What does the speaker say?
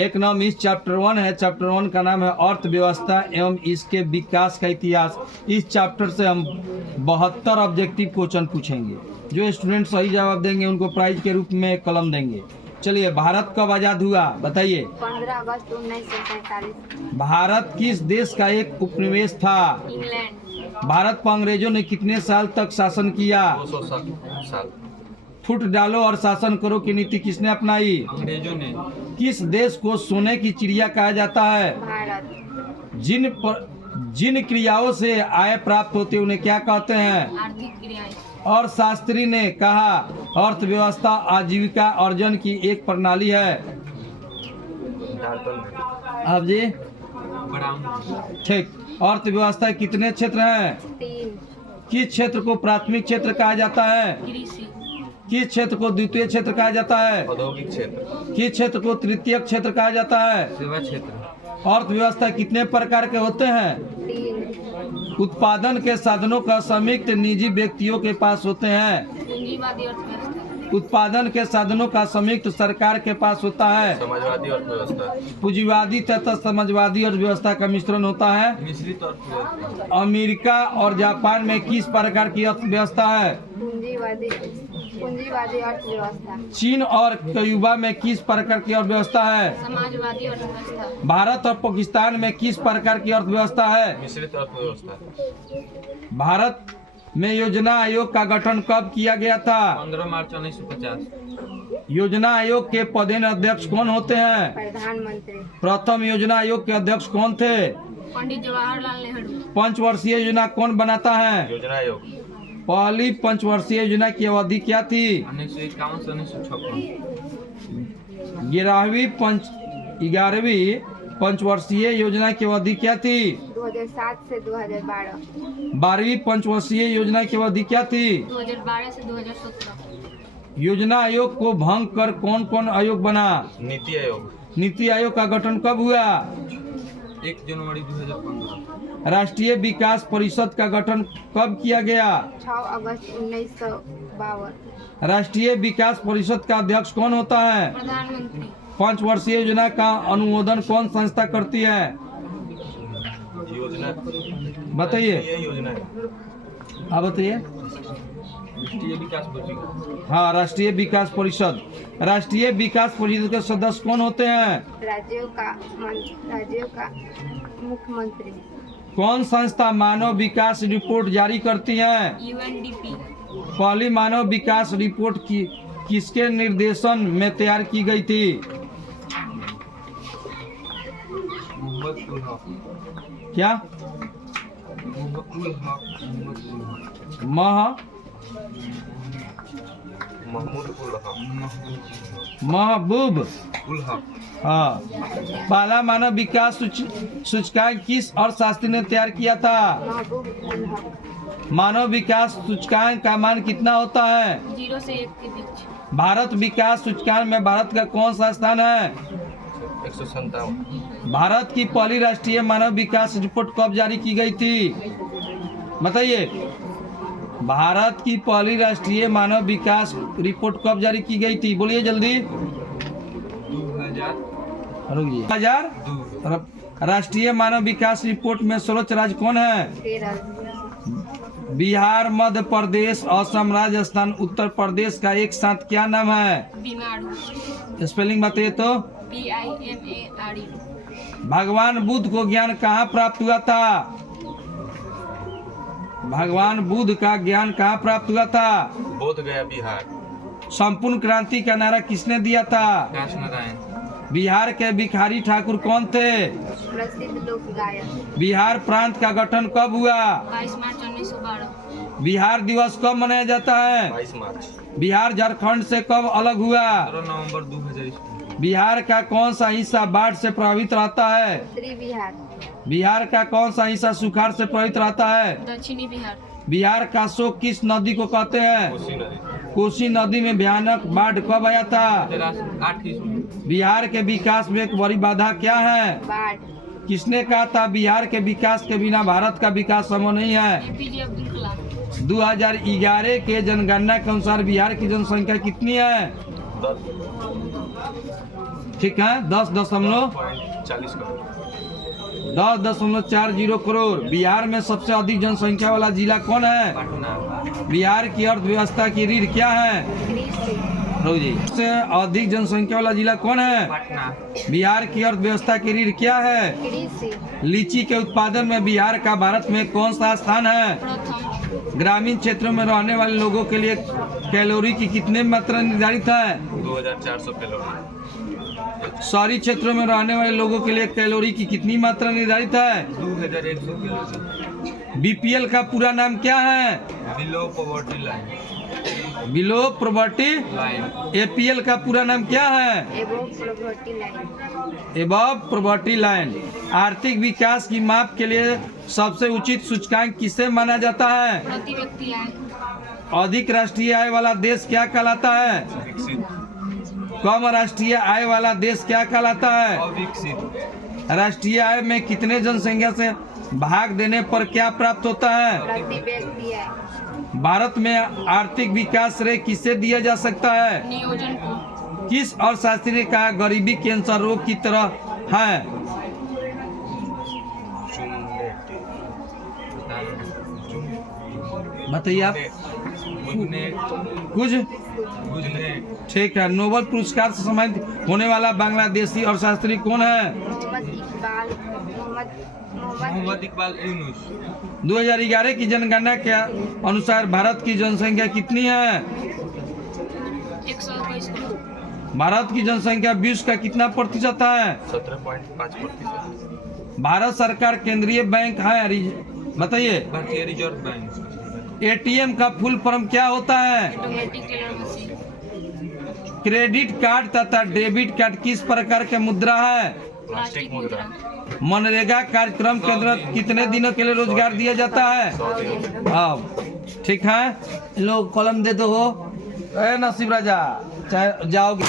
Economics chapter 1 है। Chapter 1 का नाम है अर्थव्यवस्था एवं इसके विकास का इतिहास। इस चैप्टर से हम 72 ऑब्जेक्टिव क्वेश्चन पूछेंगे। जो स्टूडेंट सही जवाब देंगे उनको प्राइज के रूप में कलम देंगे। चलिए, भारत कब आजाद हुआ बताइए। 15 अगस्त 1947। भारत किस देश का एक उपनिवेश था? इंग्लैंड। भारत पर अंग्रेजों ने कितने साल तक शासन किया? 200 साल। फुट डालो और शासन करो की नीति किसने अपनाई? अंग्रेजों ने। किस देश को सोने की चिड़िया कहा जाता है? भारत। जिन क्रियाओं से आय प्राप्त होती है उन्हें क्या कहते हैं? आर्थिक क्रियाएं। और शास्त्री ने कहा अर्थव्यवस्था आजीविका अर्जन की एक प्रणाली है। अब जी ठीक। अर्थव्यवस्था कितने क्षेत्र हैं? 3। किस क्षेत्र को प्राथमिक क्षेत्र कहा जाता है? कृषि। किस क्षेत्र को द्वितीय क्षेत्र कहा जाता है? औद्योगिक क्षेत्र। किस क्षेत्र को तृतीय क्षेत्र कहा जाता है? सेवा क्षेत्र। अर्थव्यवस्था कितने प्रकार के होते हैं? 3। उत्पादन के साधनों का संयुक्त निजी व्यक्तियों के पास होते हैं। पूंजीवादी अर्थव्यवस्था। उत्पादन के साधनों का संयुक्त सरकार के पास होता है। समाजवादी अर्थव्यवस्था। पूंजीवादी तथा समाजवादी अर्थव्यवस्था का मिश्रण होता है। मिश्रित अर्थव्यवस्था। अमेरिका और जापान में किस प्रकार की अर्थव्यवस्था है? पूंजीवादी अर्थव्यवस्था। चीन और क्यूबा में किस प्रकार की अर्थव्यवस्था है? समाजवादी अर्थव्यवस्था। भारत और पाकिस्तान में किस प्रकार की अर्थव्यवस्था है? मिश्रित अर्थव्यवस्था। भारत में योजना आयोग का गठन कब किया गया था? 15 मार्च 1950। योजना आयोग के पदेन अध्यक्ष कौन होते हैं? प्रधानमंत्री। प्रथम योजना आयोग के अध्यक्ष कौन थे? पंडित जवाहरलाल नेहरू। पंचवर्षीय योजना कौन बनाता है? योजना आयोग। पहली पंचवर्षीय योजना की अवधि क्या थी? 1951 से 1956। 11वीं पंचवर्षीय योजना की अवधि क्या थी? 2007 से 2012। 12वीं पंचवर्षीय योजना की अवधि क्या थी? 2012 से 2017। योजना आयोग को भंग कर कौन कौन आयोग बना? नीति आयोग। नीति आयोग का गठन कब हुआ? 1 जनवरी 2015। राष्ट्रीय विकास परिषद का गठन कब किया गया? 6 अगस्त 1952। राष्ट्रीय विकास परिषद का अध्यक्ष कौन होता है? प्रधानमंत्री। पंचवर्षीय योजना का अनुमोदन कौन संस्था करती है? योजना बताइए। योजना आप बताइए। राष्ट्रीय विकास परिषद। हाँ, राष्ट्रीय विकास परिषद। राष्ट्रीय विकास परिषद के सदस्य कौन होते हैं? राज्यों का मुख्यमंत्री। कौन संस्था मानव विकास रिपोर्ट जारी करती है? UNDP। पहली मानव विकास रिपोर्ट किसके निर्देशन में तैयार की गई थी? क्या? महबूब। हाँ। पहला मानव विकास सूचकांक किस अर्थशास्त्री ने तैयार किया था? महबूब उल हक। मानव विकास सूचकांक का मान कितना होता है? 0 से 1 के बीच। भारत विकास सूचकांक में भारत का कौन सा स्थान है? 157। भारत की पहली राष्ट्रीय मानव विकास रिपोर्ट कब जारी की गई थी? बताइए। भारत की पहली राष्ट्रीय मानव विकास रिपोर्ट कब जारी की गई थी? बोलिए जल्दी। 2000। राष्ट्रीय मानव विकास रिपोर्ट में सर्वोच्च राज्य कौन है? केरल। बिहार, मध्य प्रदेश, असम, राजस्थान, उत्तर प्रदेश का एक साथ क्या नाम है? बीमारू। स्पेलिंग बताइए तो। BIMARU। भगवान बुद्ध को ज्ञान कहाँ प्राप्त हुआ था? भगवान बुद्ध का ज्ञान कहाँ प्राप्त हुआ था? बोध गया बिहार। संपूर्ण क्रांति का नारा किसने दिया था? काश नारायण। बिहार के भिखारी ठाकुर कौन थे? प्रसिद्ध लोक गायक। बिहार प्रांत का गठन कब हुआ? 22 मार्च 1912। बिहार दिवस कब मनाया जाता है? 22 मार्च। बिहार झारखंड से कब अलग हुआ? 17 नवंबर 2000। बिहार का कौन सा हिस्सा बाढ़ से प्रभावित रहता है? उत्तरी बिहार। बिहार का कौन सा हिस्सा सुखाड़ से प्रभावित रहता है? दक्षिणी बिहार। बिहार का शोक किस नदी को कहते हैं? कोसी नदी। कोसी नदी में भयानक बाढ़ कब आया था? 8 ईस्वी। बिहार के विकास में एक बड़ी बाधा क्या है? बाढ़। किसने कहा था बिहार के विकास के बिना भारत का विकास संभव नहीं है? APJ अब्दुल कलाम। 2011 के जनगणना के अनुसार बिहार की जनसंख्या कितनी है? 10। ठीक है, 40 करोड़ 10.40 करोड़। बिहार में सबसे अधिक जनसंख्या वाला जिला कौन है? पटना बिहार की अर्थव्यवस्था की रीढ़ क्या है? कृषि रोजी जी, सबसे अधिक जनसंख्या वाला जिला कौन है? पटना बिहार की अर्थव्यवस्था की रीढ़ क्या है? कृषि लीची के उत्पादन में बिहार का भारत में कौन सा स्थान है? प्रथम ग्रामीण क्षेत्रों में रहने वाले लोगों के लिए कैलोरी की कितने मात्रा निर्धारित है? 2400 कैलोरी शहरी क्षेत्रों में रहने वाले लोगों के लिए कैलोरी की कितनी मात्रा निर्धारित है? 2100 कैलोरी। बीपीएल का पूरा नाम क्या है? Below poverty line below poverty. Line APL का पूरा नाम क्या है? एवं property line above poverty line. आर्थिक विकास की माप के लिए सबसे उचित सूचकांक किसे माना जाता है? प्रति व्यक्ति आय अधिक राष्ट्रीय आय वाला देश क्या कहलाता है? विकसित कम राष्ट्रीय आय वाला देश क्या कहलाता है? अविकसित राष्ट्रीय आय में कितने जनसंख्या से भाग देने पर क्या प्राप्त होता है? प्रति व्यक्ति आय भारत में आर्थिक विकास रे किसे दिया जा सकता है? नियोजन को किस अर्थशास्त्री ने कहा गरीबी कैंसर रोग की तरह है? बताइए आप कुछ। ठीक है, नोबेल पुरस्कार से सम्मानित होने वाला बांग्लादेशी अर्थशास्त्री कौन है? मोहम्मद इकबाल यूनुस 2011 की जनगणना के अनुसार भारत की जनसंख्या कितनी है? 120 करोड़ भारत की जनसंख्या विश्व का कितना प्रतिशत है? 17.5%। भारत सरकार केंद्रीय बैंक है। बताइए, भारतीय रिजर्व बैंक एटीएम का फुल फॉर्म क्या होता है? Automatic teller machine credit card तथा डेबिट कार्ड किस प्रकार के मुद्रा है? प्लास्टिक मुद्रा मनरेगा कार्यक्रम के अंतर्गत कितने दिनों के लिए रोजगार दिया जाता है? अब ठीक है, लोग कॉलम दे दो हो। ए नसीब राजा, चाहे जाओगे।